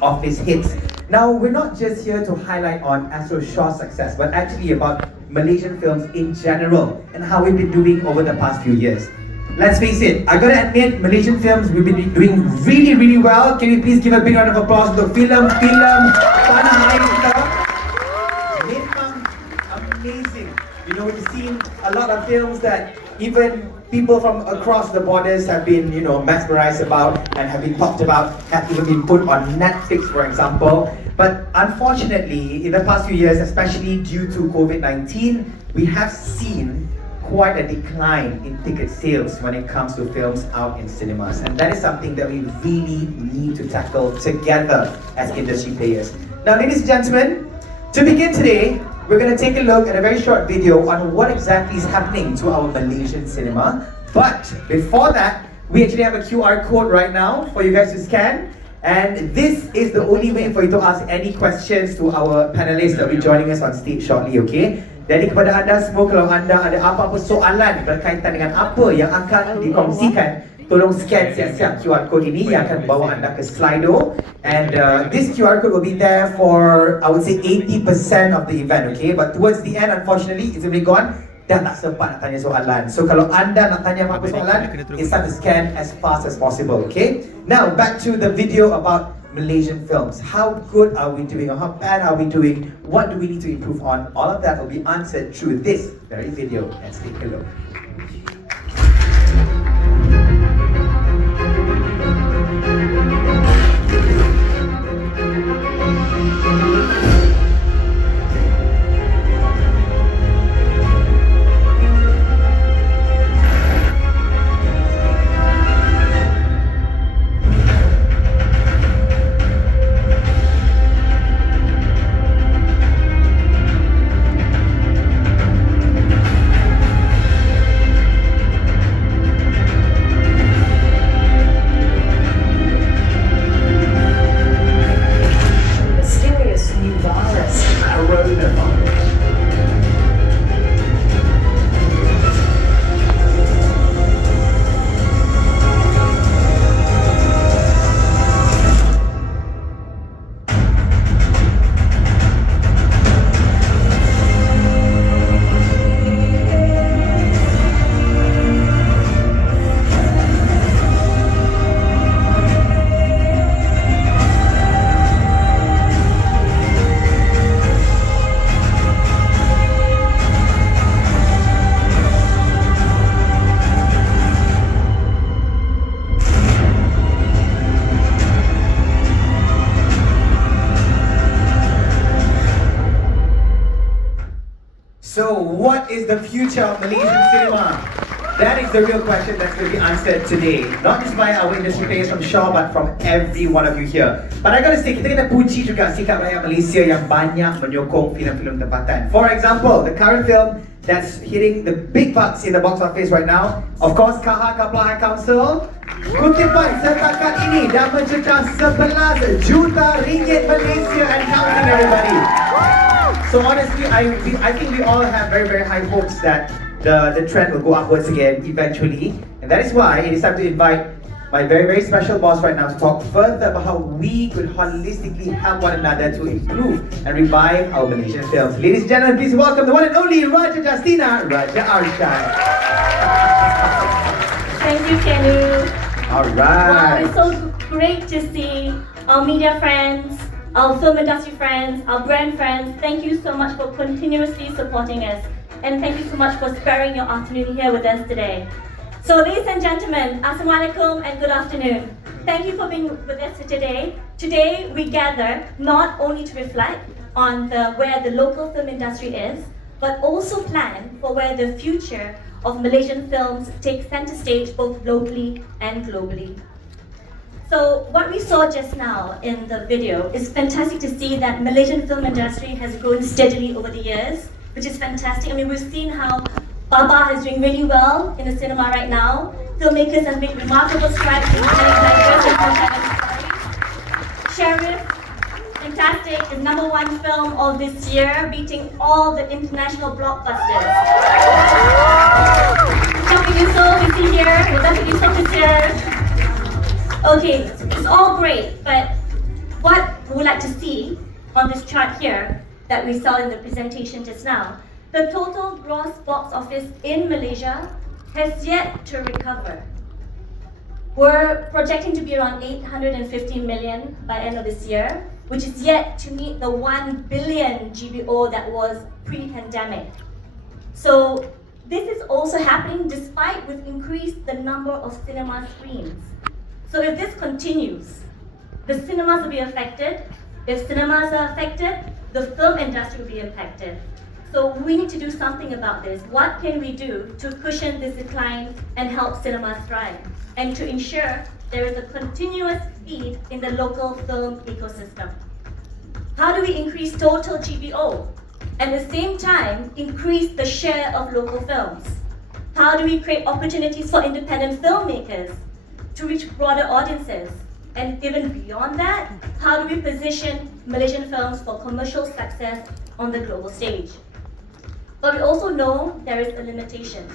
office hits. Now, we're not just here to highlight on Astro's short success, but actually about Malaysian films in general and how we've been doing over the past few years. Let's face it, I gotta admit, Malaysian films, we've been doing really, really well. Can we please give a big round of applause to film Tanah Air kita? Memang amazing. You know, we've seen a lot of films that even people from across the borders have been, you know, mesmerized about and have been talked about, have even been put on Netflix, for example. But unfortunately, in the past few years, especially due to COVID-19, we have seen quite a decline in ticket sales when it comes to films out in cinemas. And that is something that we really need to tackle together as industry players. Now, ladies and gentlemen, to begin today, we're going to take a look at a very short video on what exactly is happening to our Malaysian cinema. But before that, we actually have a QR code right now for you guys to scan. And this is the only way for you to ask any questions to our panelists that will be joining us on stage shortly, okay? Jadi kepada anda semua, kalau anda ada apa-apa soalan berkaitan dengan apa yang akan dikongsikan, tolong scan siap-siap QR code ini yang akan membawa anda ke Slido. And this QR code will be there for, I would say, 80% of the event, okay? But towards the end, unfortunately, it's already gone. Dah tak sempat nak tanya soalan. So kalau anda nak tanya apa-apa soalan, it's time to scan as fast as possible, okay? Now, back to the video about Malaysian films. How good are we doing, or how bad are we doing? What do we need to improve on? All of that will be answered through this very video. Let's take a look. So, what is the future of Malaysian cinema? That is the real question that's going to be answered today. Not just by our industry players from Shaw, but from every one of you here. But I gotta say, kita kena puji juga sikap rakyat Malaysia yang banyak menyokong filem-filem tempatan. For example, the current film that's hitting the big bucks in the box office right now, of course, KH Kaplan High Council. Kutipan setakat ini dah mencecah 11 juta ringgit Malaysia and counting, everybody. So honestly, I think we all have very, very high hopes that the trend will go upwards again eventually. And that is why it is time to invite my very, very special boss right now to talk further about how we could holistically help one another to improve and revive our Malaysian films. Ladies and gentlemen, please welcome the one and only Raja Justina, Raja Arshad. Thank you, Kenny. Alright. Wow, it's so great to see our media friends, our film industry friends, our brand friends. Thank you so much for continuously supporting us. And thank you so much for sparing your afternoon here with us today. So ladies and gentlemen, Assalamualaikum and good afternoon. Thank you for being with us today. Today we gather not only to reflect on where the local film industry is, but also plan for where the future of Malaysian films takes center stage both locally and globally. So what we saw just now in the video is fantastic to see that Malaysian film industry has grown steadily over the years, which is fantastic. I mean, we've seen how Baba is doing really well in the cinema right now. Filmmakers have made remarkable strides in telling diverse and compelling stories. Sheriff, fantastic, is #1 film of this year, beating all the international blockbusters. Dr. Yusof is here. Dr. Yusof is here. Okay, it's all great, but what like to see on this chart here that we saw in the presentation just now, the total gross box office in Malaysia has yet to recover. We're projecting to be around 850 million by end of this year, which is yet to meet the 1 billion GBO that was pre-pandemic. So this is also happening despite we've increased the number of cinema screens. So if this continues, the cinemas will be affected. If cinemas are affected, the film industry will be impacted. So we need to do something about this. What can we do to cushion this decline and help cinemas thrive? And to ensure there is a continuous feed in the local film ecosystem. How do we increase total GBO? At the same time, increase the share of local films? How do we create opportunities for independent filmmakers to reach broader audiences? And even beyond that, how do we position Malaysian films for commercial success on the global stage? But we also know there is a limitation.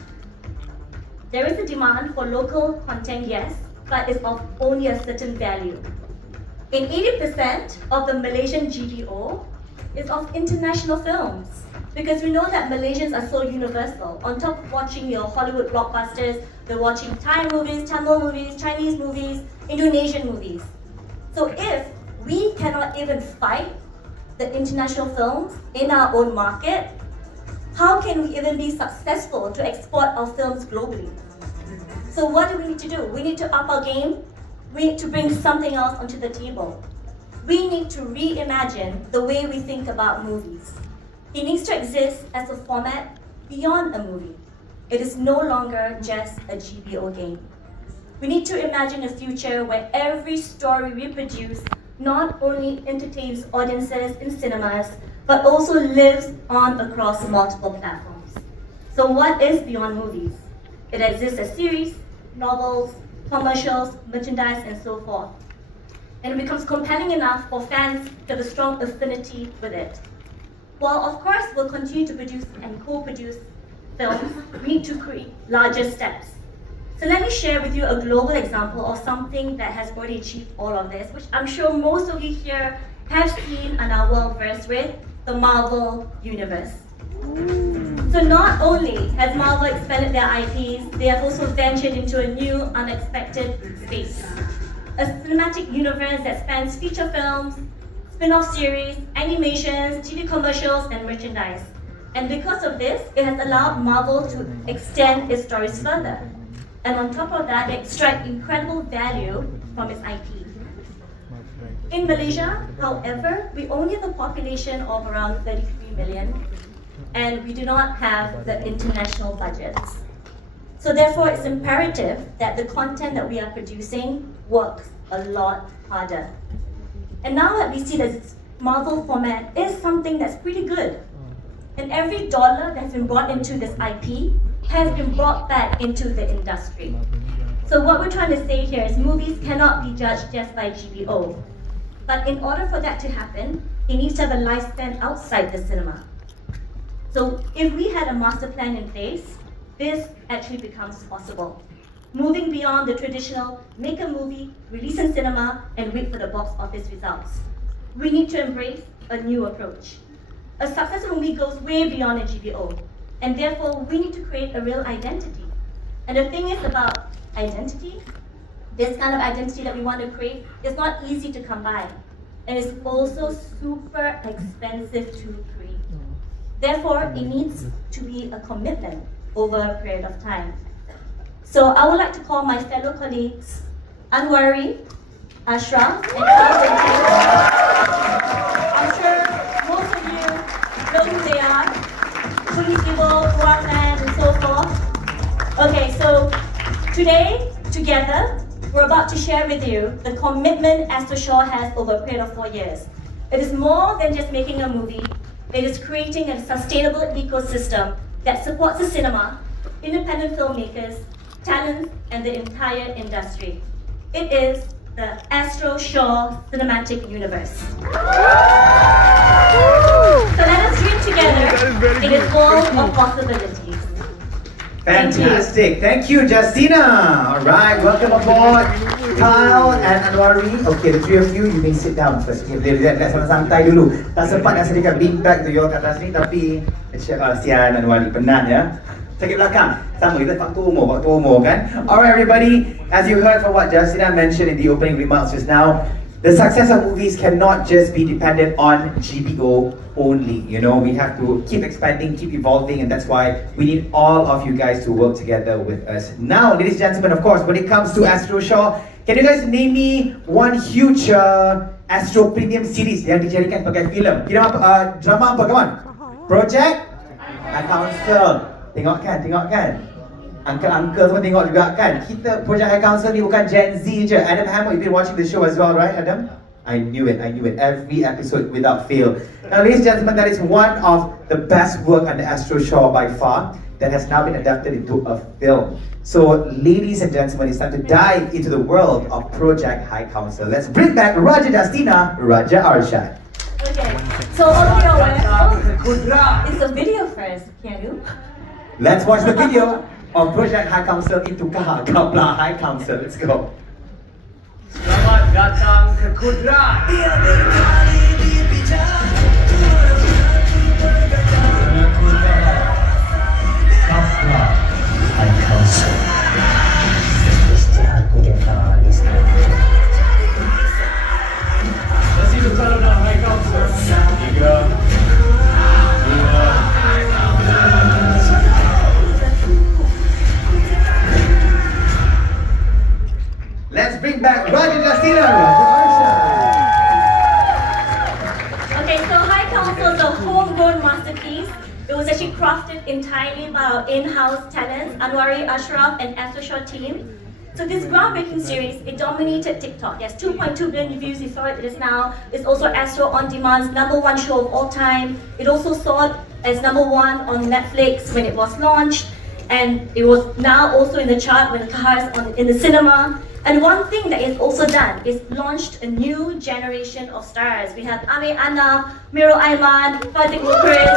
There is a demand for local content, yes, but it's of only a certain value. In 80% of the Malaysian GDO is of international films, because we know that Malaysians are so universal. On top of watching your Hollywood blockbusters, they're watching Thai movies, Tamil movies, Chinese movies, Indonesian movies. So if we cannot even fight the international films in our own market, how can we even be successful to export our films globally? So what do we need to do? We need to up our game. We need to bring something else onto the table. We need to reimagine the way we think about movies. It needs to exist as a format beyond a movie. It is no longer just a GBO game. We need to imagine a future where every story we produce not only entertains audiences in cinemas, but also lives on across multiple platforms. So what is beyond movies? It exists as series, novels, commercials, merchandise, and so forth. And it becomes compelling enough for fans to have a strong affinity with it. While of course we'll continue to produce and co-produce films, we need to create larger steps. So let me share with you a global example of something that has already achieved all of this, which I'm sure most of you here have seen and are well versed with, the Marvel Universe. So not only has Marvel expanded their IPs, they have also ventured into a new, unexpected space. A cinematic universe that spans feature films, spin-off series, animations, TV commercials, and merchandise. And because of this, it has allowed Marvel to extend its stories further. And on top of that, they extract incredible value from its IP. In Malaysia, however, we only have a population of around 33 million, and we do not have the international budgets. So therefore, it's imperative that the content that we are producing works a lot harder. And now that we see this Marvel format is something that's pretty good, and every dollar that's been brought into this IP has been brought back into the industry. So what we're trying to say here is movies cannot be judged just by GBO. But in order for that to happen, it needs to have a lifespan outside the cinema. So if we had a master plan in place, this actually becomes possible. Moving beyond the traditional make a movie, release in cinema, and wait for the box office results. We need to embrace a new approach. A successful movie goes way beyond a GBO, and therefore we need to create a real identity. And the thing is about identity, this kind of identity that we want to create is not easy to come by, and it's also super expensive to create. Therefore, it needs to be a commitment over a period of time. So I would like to call my fellow colleagues, Anwari, Ashra, and I'm sure most of you know who they are, Polis Evo, and so forth. Okay, so today, together, we're about to share with you the commitment Astro has over a period of 4 years. It is more than just making a movie. It is creating a sustainable ecosystem that supports the cinema, independent filmmakers, talents, and the entire industry. It is the Astro Cinematic Universe. So let us dream together in a world of possibilities. Fantastic. Thank you, Justina. All right, welcome aboard. Kyle and Anwari, okay, the three of you may sit down first. Okay, boleh relax santai dulu. Tak sempat nak sediakan beanbag tu you kat atas ni, tapi sian Anwari, penat ya. Sakit belakang. Sama, kita faktor umur kan. Alright everybody, as you heard from what Jasina mentioned in the opening remarks just now, the success of movies cannot just be dependent on GBO only. You know, we have to keep expanding, keep evolving, and that's why we need all of you guys to work together with us. Now, ladies and gentlemen, of course, when it comes to Astro Shaw, can you guys name me one huge Astro Premium series yang dijadikan sebagai filem? Kira drama apa, come on? Project High Council. Tengok kan? Uncle semua tengok juga kan? Kita Project High Council ni bukan Gen Z je. Adam Hammer, you've been watching the show as well, right, Adam? I knew it. Every episode without fail. Now, ladies and gentlemen, that is one of the best work on the Astro Shaw by far that has now been adapted into a film. So, ladies and gentlemen, it's time to dive into the world of Project High Council. Let's bring back Raja Dastina, Raja Arshad. Okay, so all of you are aware, it's a video first, can you? Let's watch the video of Project High Council into Kapla High Council. Let's go. Selamat datang ke Kudrat. Kapla High Council. Istirahat ni kita listener. Let's see the Pelawah High Council. 3, 2, Let's bring back Raja Dastina. Okay, so High Council is a homegrown masterpiece. It was actually crafted entirely by our in-house talents, Anwari, Ashraf, and Astro Shaw team. So this groundbreaking series, it dominated TikTok. Yes, 2.2 billion views, you saw it just now. It's also Astro On Demand's #1 show of all time. It also saw it as #1 on Netflix when it was launched. And it was now also in the chart when Kahar is in the cinema. And one thing that is also done is launched a new generation of stars. We have Ame Anna, Miro Aiman, Fatik Mukris.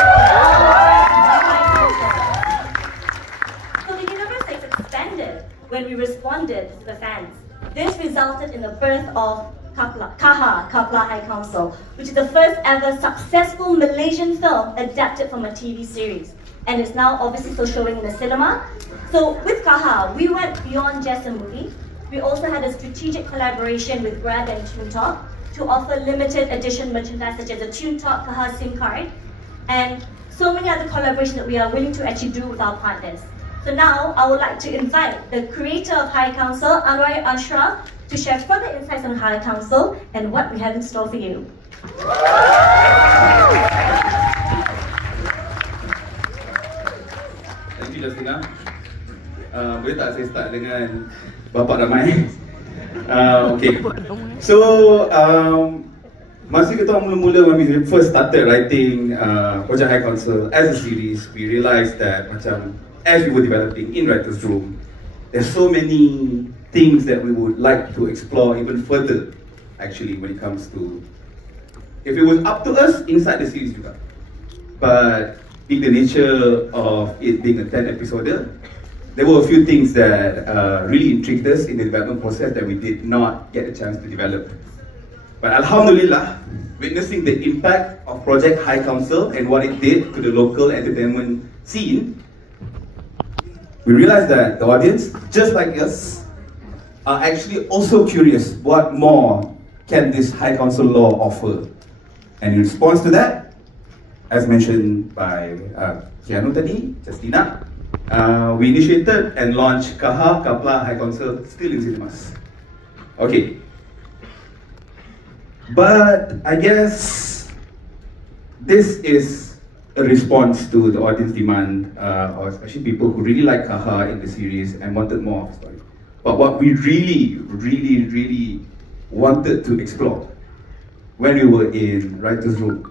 So the universe has expanded when we responded to the fans. This resulted in the birth of Kapla High Council, which is the first ever successful Malaysian film adapted from a TV series. And it's now obviously still showing in the cinema. So with Kaha, we went beyond just a movie. We also had a strategic collaboration with Grab and TuneTalk to offer limited edition merchandise such as a TuneTalk Kaha SIM card and so many other collaborations that we are willing to actually do with our partners. So now I would like to invite the creator of High Council, Anwar Ashraf, to share further insights on High Council and what we have in store for you. Thank you, Justina. Boleh tak saya start dengan Bapak ramai? Okay. So, masa kita mula-mula when we first started writing Project High Council as a series, we realised that macam as we were developing in writers' room, there's so many things that we would like to explore even further. Actually, when it comes to, if it was up to us, inside the series juga. But in the nature of it being a 10 episode, there were a few things that really intrigued us in the development process that we did not get a chance to develop. But Alhamdulillah, witnessing the impact of Project High Council and what it did to the local entertainment scene, we realized that the audience, just like us, are actually also curious what more can this High Council law offer. And in response to that, as mentioned by Keanu tadi, Justina, we initiated and launched Kapla High Council, still in cinemas. Okay. But I guess this is a response to the audience demand, or especially people who really like Kaha in the series and wanted more of the story. But what we really wanted to explore when we were in writer's room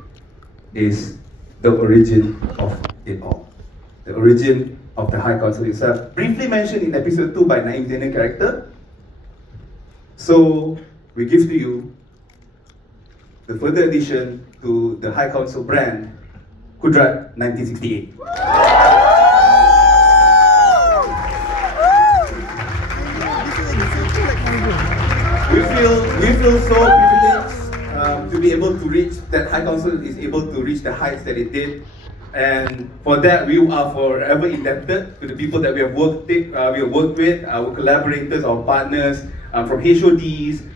is the origin of it all. The origin of the High Council itself, briefly mentioned in episode 2 by Naim Zainal character. So we give to you the further addition to the High Council brand, Kudrat 1968. we feel so privileged to be able to reach that High Council is able to reach the heights that it did, and for that we are forever indebted to the people that we have worked with, our collaborators, our partners, from HODs,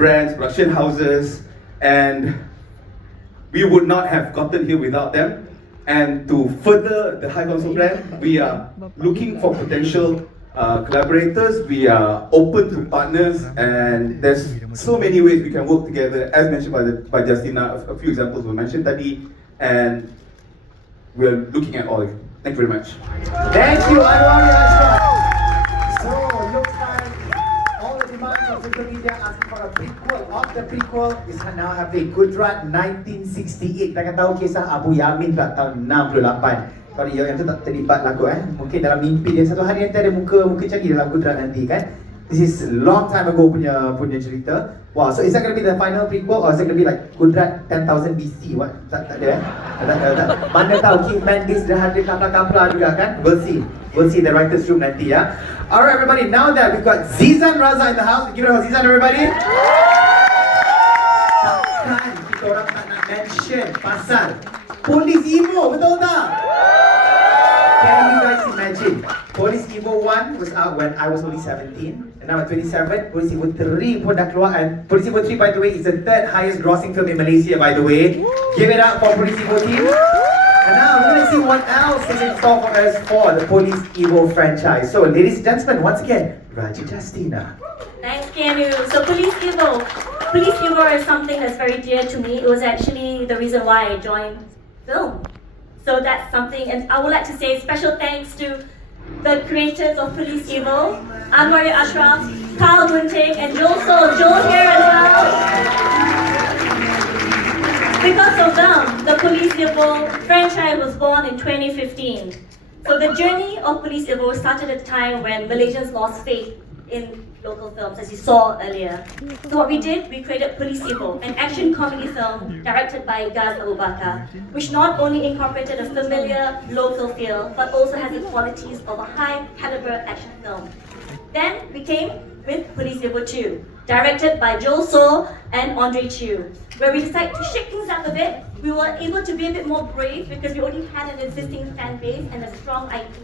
brands, production houses, and we would not have gotten here without them. And to further the High Council plan, we are looking for potential collaborators. We are open to partners, and there's so many ways we can work together. As mentioned by Justina, a few examples were mentioned tadi, and we're looking at all of you. Thank you very much. Thank you, Anwar Ashra. So, looks like all the demands of social media asking for a prequel of the prequel is now happening. Kudrat 1968. Kita tahu kisah Abu Yamin dah tahun 68. Kalau yang tu tak terlibat lagu mungkin dalam mimpi dia satu hari nanti ada muka canggih dalam Kudrat nanti kan. This is long time ago punya cerita. Wow, so is that going to be the final prequel or is it going to be like Kudrat 10,000 BC? What? Tak ada tak. Mana tahu King Mandis dah ada kapla-kapla juga kan? We'll see in the writers room nanti ya. Alright everybody, now that we've got Zizan Raza in the house, give it up for Zizan everybody. Takkan kita orang tak nak mention pasal Polis Evo, betul tak? Can you guys imagine? Polis Evo 1 was out when I was only 17, and now at 27, Polis Evo 3 pun dah keluar, and Polis Evo 3 by the way is the third highest grossing film in Malaysia by the way. Give it up for Polis Evo team. And now we're going to see what else is in store for us for the Polis Evo franchise. So ladies and gentlemen, once again, Raja Justina. Thanks, Keanu. So Polis Evo is something that's very dear to me. It was actually the reason why I joined film. So that's something, and I would like to say special thanks to the creators of Polis Evo, Anwar Ashraf, Carl Gunting, and Joel here as well. Because of them, the Polis Evo franchise was born in 2015. So the journey of Polis Evo started at a time when Malaysians lost faith in local films, as you saw earlier. So what we did, we created Polis Evo, an action comedy film directed by Gaz Abu Bakar, which not only incorporated a familiar local feel, but also has the qualities of a high caliber action film. Then we came with Polis Evo 2, directed by Joel So and Andre Chew, where we decided to shake things up a bit. We were able to be a bit more brave because we already had an existing fan base and a strong IP.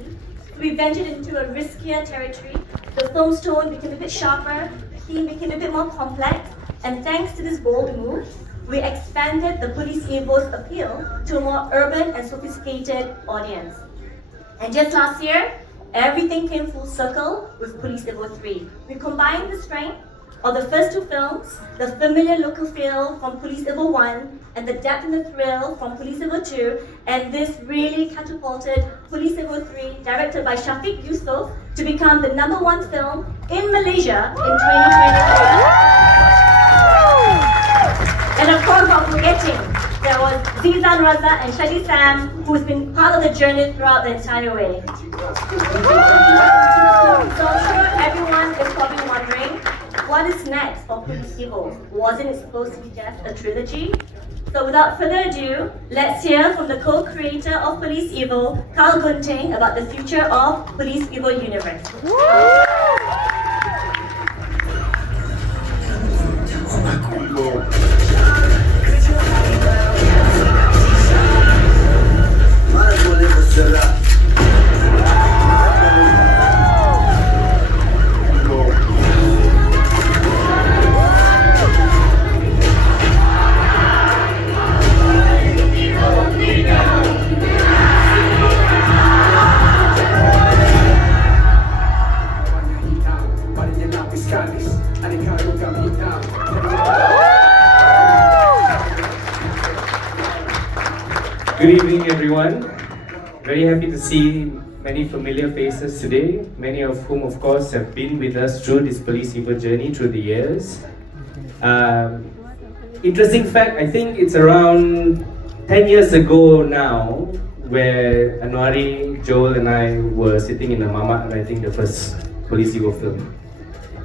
We ventured into a riskier territory. The film's tone became a bit sharper, the theme became a bit more complex, and thanks to this bold move, we expanded the Polis Evo's appeal to a more urban and sophisticated audience. And just last year, everything came full circle with Polis Evo 3. We combined the strength of the first two films, the familiar local feel from Polis Evo 1, and the depth and the thrill from Polis Evo 2, and this really catapulted Polis Evo 3, directed by Shafiq Yusof, to become the #1 film in Malaysia in 2023. And of course, not forgetting, there was Zizan Raza and Shadi Sam, who's been part of the journey throughout the entire way. So I'm sure everyone is probably wondering, what is next for Polis Evo? Wasn't it supposed to be just a trilogy? So without further ado, let's hear from the co-creator of Polis Evo, Carl Gunting, about the future of Polis Evo universe. Good evening everyone. Very happy to see many familiar faces today, many of whom of course have been with us through this Polis Evo journey through the years. Interesting fact, I think it's around 10 years ago now where Anwari, Joel and I were sitting in a Mama writing the first Polis Evo film.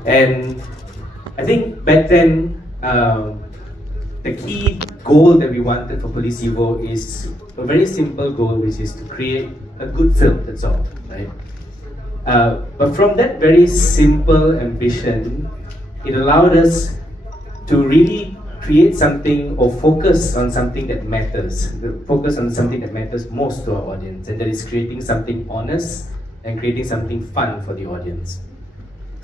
And I think back then, the key goal that we wanted for Polis Evo is a very simple goal, which is to create a good film, that's all, right? But from that very simple ambition, it allowed us to really create something or focus on something that matters. Focus on something that matters most to our audience, and that is creating something honest and creating something fun for the audience.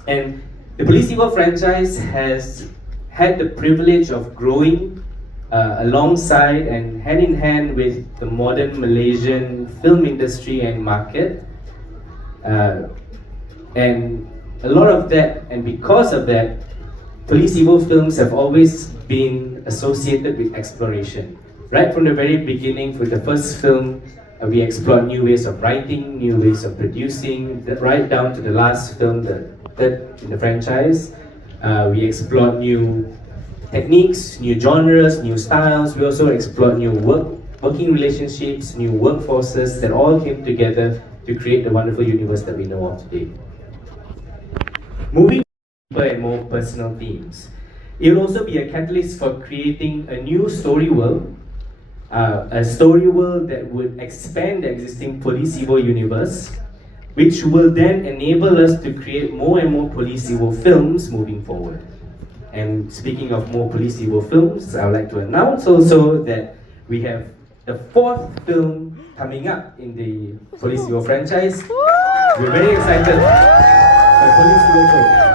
And the Polis Evo franchise has had the privilege of growing alongside and hand in hand with the modern Malaysian film industry and market. And a lot of that, and because of that, Polis Evo films have always been associated with exploration. Right from the very beginning, for the first film, we explored new ways of writing, new ways of producing, right down to the last film, the third in the franchise. We explored new techniques, new genres, new styles. We also explored new working relationships, new workforces that all came together to create the wonderful universe that we know of today. Moving deeper and more personal themes, it will also be a catalyst for creating a new story world, a story world that would expand the existing Polis Evo universe, which will then enable us to create more and more Polis Evo films moving forward. And speaking of more Polis Evo films, I would like to announce also that we have the fourth film coming up in the Polis Evo franchise. We're very excited for Polis Evo 4.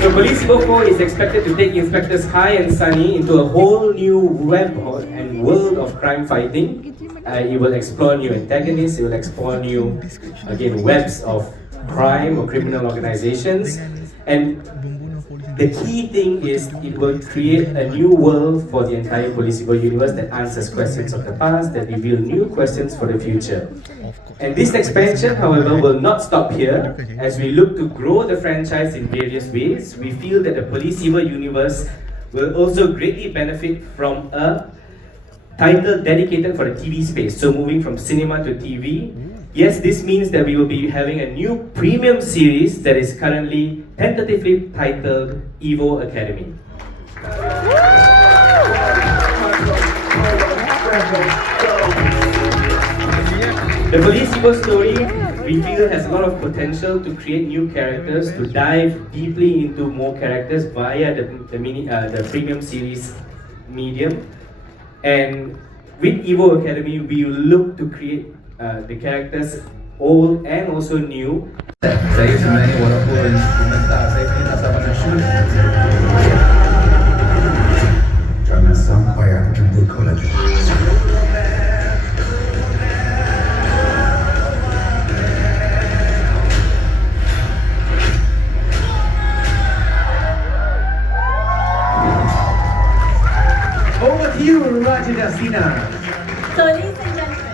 So Polis Evo 4 is expected to take Inspectors Kai and Sunny into a whole new web and world of crime fighting. It will explore new antagonists, it will explore new, again, webs of crime or criminal organizations. And the key thing is it will create a new world for the entire Polis Evo universe that answers questions of the past, that reveal new questions for the future. And this expansion, however, will not stop here. As we look to grow the franchise in various ways, we feel that the Polis Evo universe will also greatly benefit from a title dedicated for the TV space. So moving from cinema to TV. Yes, this means that we will be having a new premium series that is currently tentatively titled Evo Academy. The Polis Evo story, we feel, has a lot of potential to create new characters, to dive deeply into more characters via the premium series medium. And with Evo Academy, we will look to create the characters old and also new. Saya sebenarnya walaupun komentar saya punya tak sabar nak shoot. Jangan sampai aku jemput kau lagi. Over to you, Raja Dasina. So, ladies and gentlemen,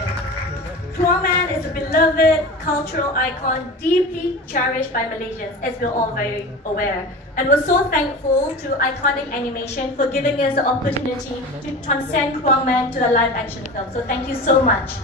Pemain is a beloved cultural icon, deeply cherished by Malaysians, as we're all very aware. And we're so thankful to Iconic Animation for giving us the opportunity to transcend Pemain to the live action film. So thank you so much.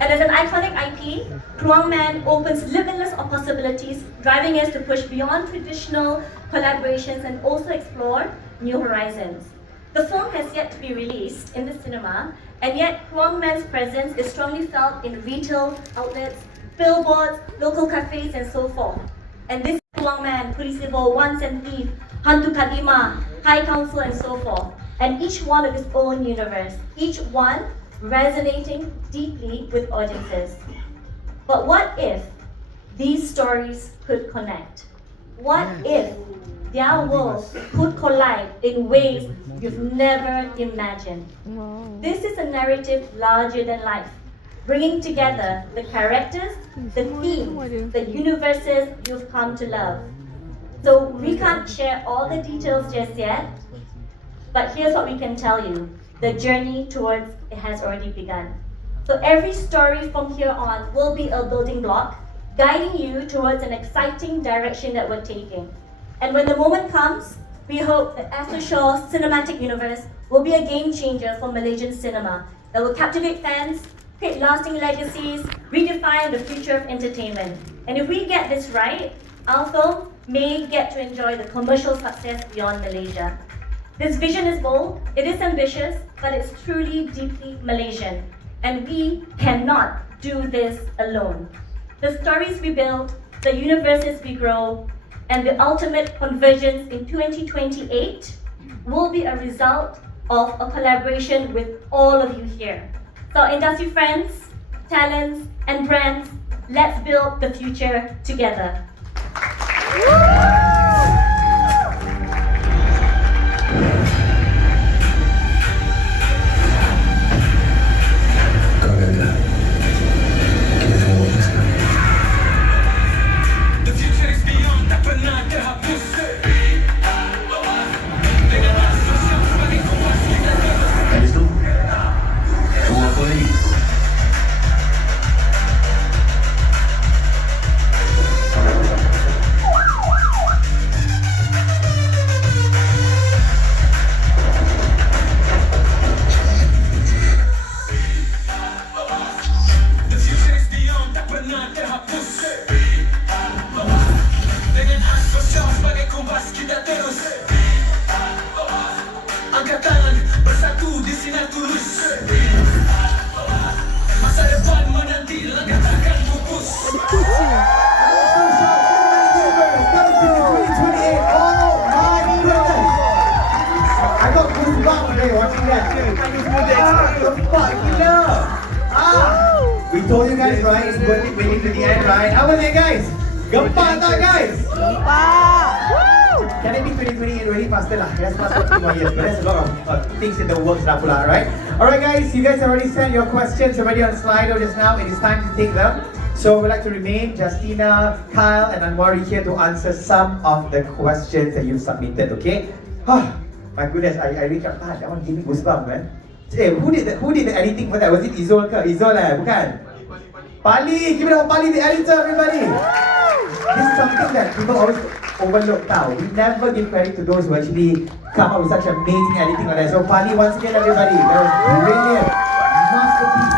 And as an iconic IP, Pemain opens limitless possibilities, driving us to push beyond traditional collaborations and also explore new horizons. The film has yet to be released in the cinema, and yet Pemain's presence is strongly felt in retail outlets, billboards, local cafes, and so forth. And this Pemain, Polis Evo, Once and Thief, Hantu Kadima, High Council, and so forth. And each one of its own universe, each one resonating deeply with audiences. But what if these stories could connect? What if their worlds could collide in ways you've never imagined? This is a narrative larger than life, bringing together the characters, the themes, the universes you've come to love. So we can't share all the details just yet, but here's what we can tell you. The journey towards it has already begun. So every story from here on will be a building block, guiding you towards an exciting direction that we're taking. And when the moment comes, we hope that Astro cinematic universe will be a game changer for Malaysian cinema that will captivate fans, create lasting legacies, redefine the future of entertainment. And if we get this right, our film may get to enjoy the commercial success beyond Malaysia. This vision is bold, it is ambitious, but it's truly deeply Malaysian. And we cannot do this alone. The stories we build, the universes we grow, and the ultimate convergence in 2028 will be a result of a collaboration with all of you here. So industry friends, talents, and brands, let's build the future together. Kau gagal. Kita semua buat sekarang. The future is beyond, tak pernah terhapus. Habis tu, kau buat apa lagi? The future is beyond, tak pernah terhapus. Dengan Astro sebagai kompas kita terus. Angkat tangan, bersatu di sinar tulus. Masa depan menanti, langkah takkan pupus. I got goosebumps today watching that. Gempak gila. We told you guys, right? It's worth it waiting to the end, right? How was it, guys? Gempak tak, guys? Can it be 2028 really faster lah? Let's pass for 2 more years, but there's a lot of things in the works lah pula, right? Alright guys, you guys already sent your questions already on Slido just now. It is time to take them. So we'd like to remain Justina, Kyle and Anwari here to answer some of the questions that you've submitted, okay? My goodness, I really can't. That one gave me goosebumps, man. Hey, who did the editing for that? Was it Izol ke? Izol bukan? Pali, give it up Pali, the editor, everybody. This is something that people always overlook now. We never give credit to those who actually come up with such amazing editing like that. So Pali, once again, everybody, that was brilliant, masterpiece.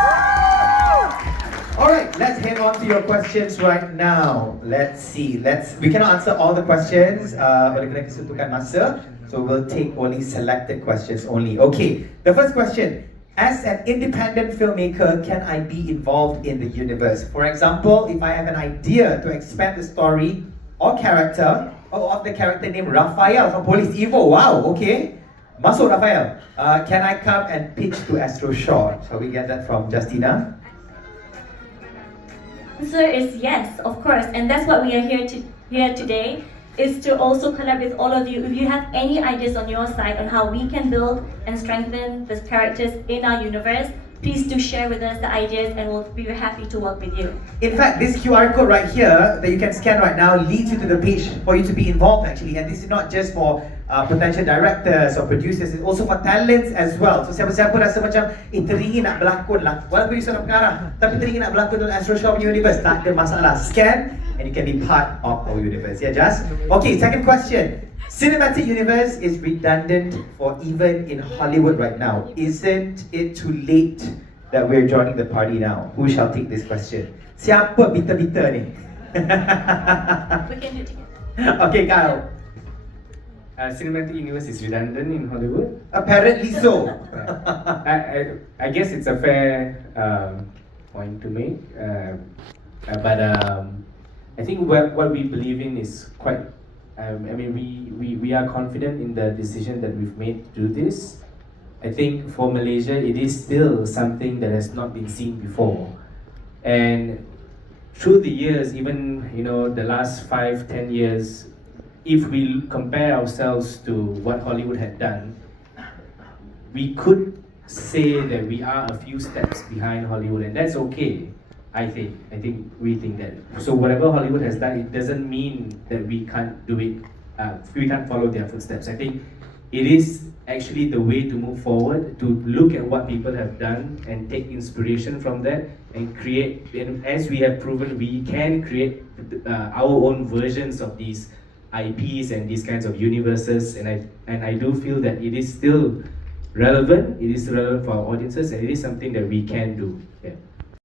Alright, let's head on to your questions right now. Let's see. We cannot answer all the questions. Oleh kerana kesetukan masa, so we'll take only selected questions only. Okay, the first question. As an independent filmmaker, can I be involved in the universe? For example, if I have an idea to expand the story or character, or of the character named Raphael from Polis Evo, wow, okay. Masuk Raphael. Can I come and pitch to Astro Short? Shall we get that from Justina? Answer is yes, of course, and that's what we are here today, is to also collaborate with all of you. If you have any ideas on your side on how we can build and strengthen the characters in our universe, please do share with us the ideas and we'll be happy to work with you. In fact, this QR code right here that you can scan right now leads you to the page for you to be involved actually. And this is not just for potential directors or producers, it's also for talents as well. So siapa-siapa rasa macam teringin nak berlakon lah, walaupun you seorang pengarah tapi teringin nak berlakon dalam Astro Shop Universe, tak ada masalah. Scan and you can be part of our universe. Yeah, Jas? Okay, second question. Cinematic universe is redundant for even in Hollywood right now. Isn't it too late that we're joining the party now? Who shall take this question? Siapa bita-bita ni? We can do it together. Okay, Kyle. Cinematic universe is redundant in Hollywood. Apparently so. I guess it's a fair point to make, but I think what we believe in is quite. We are confident in the decision that we've made to do this. I think for Malaysia, it is still something that has not been seen before, and through the years, even the last 5-10 years, if we compare ourselves to what Hollywood had done, we could say that we are a few steps behind Hollywood, and that's okay. I think we think that. So whatever Hollywood has done, it doesn't mean that we can't do it. We can't follow their footsteps. I think it is actually the way to move forward, to look at what people have done and take inspiration from that and create. And as we have proven, we can create our own versions of these IPs and these kinds of universes. And I do feel that it is still relevant. It is relevant for our audiences, and it is something that we can do. Yeah.